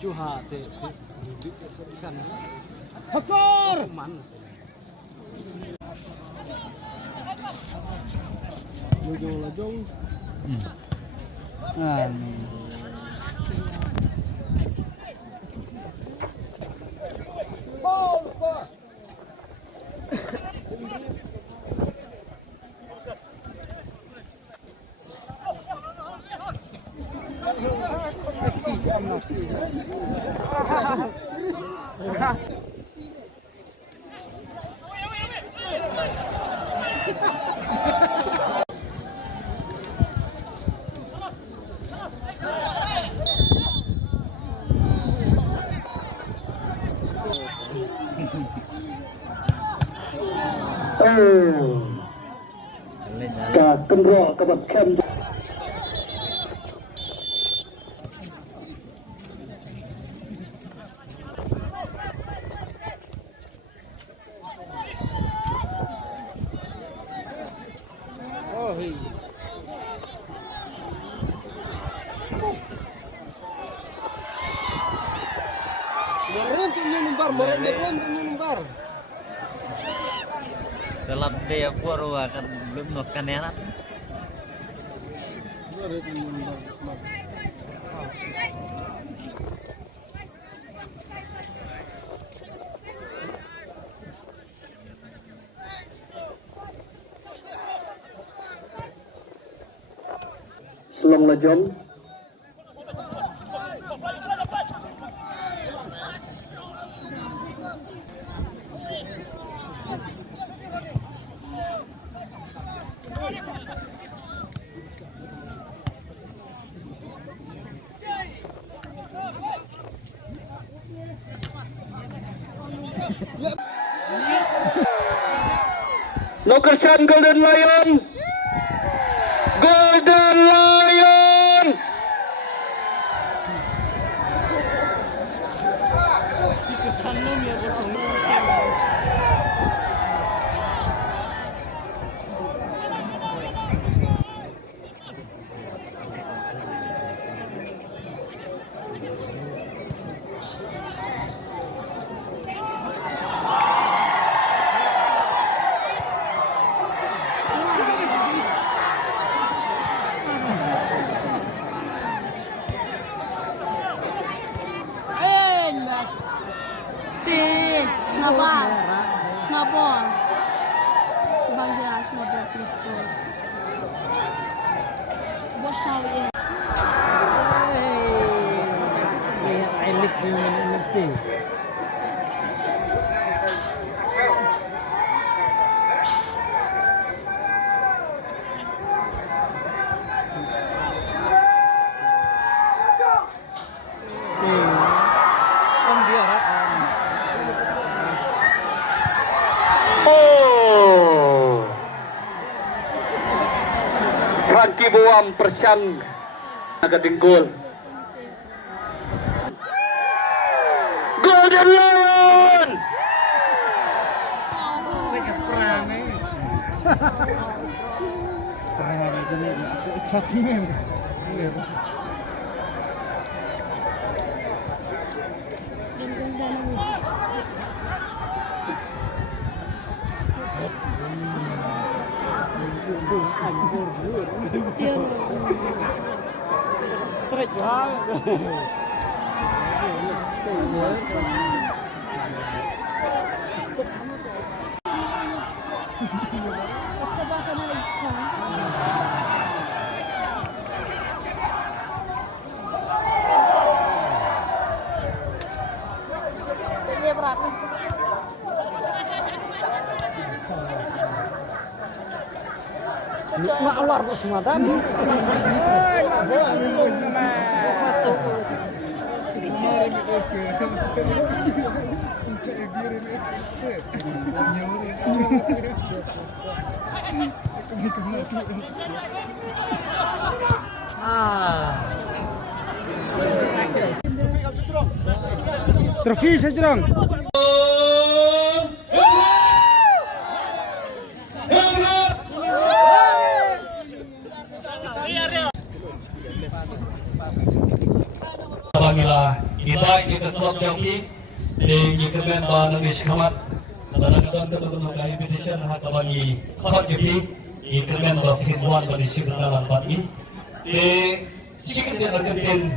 Cuha te kan. Hakor. Man. Lojong. Ka kendro ka baskem. Oh, hei. Meren tu numbar, numbar. Dalam dia puru akan belum makan enak. Selong lajong. Nokersan Golden Lion. Golden Lion. Jika canum ya betul. Snowball. Bangga snowball itu. Bosau ya. Elit ni nanti. Franky Boam Persiang agak tinggul. Golden Lion. Mereka perang ni. Perang itu ni aku capek. Mak keluar kok semua tadi. Trofi sejerang. Bagilah Ibaik di ketua joki di member negeri sekamat dan ketua ketua competition bagi khot joki di member hibuan bagi sibuk dalam bagi di sikit dia berkentin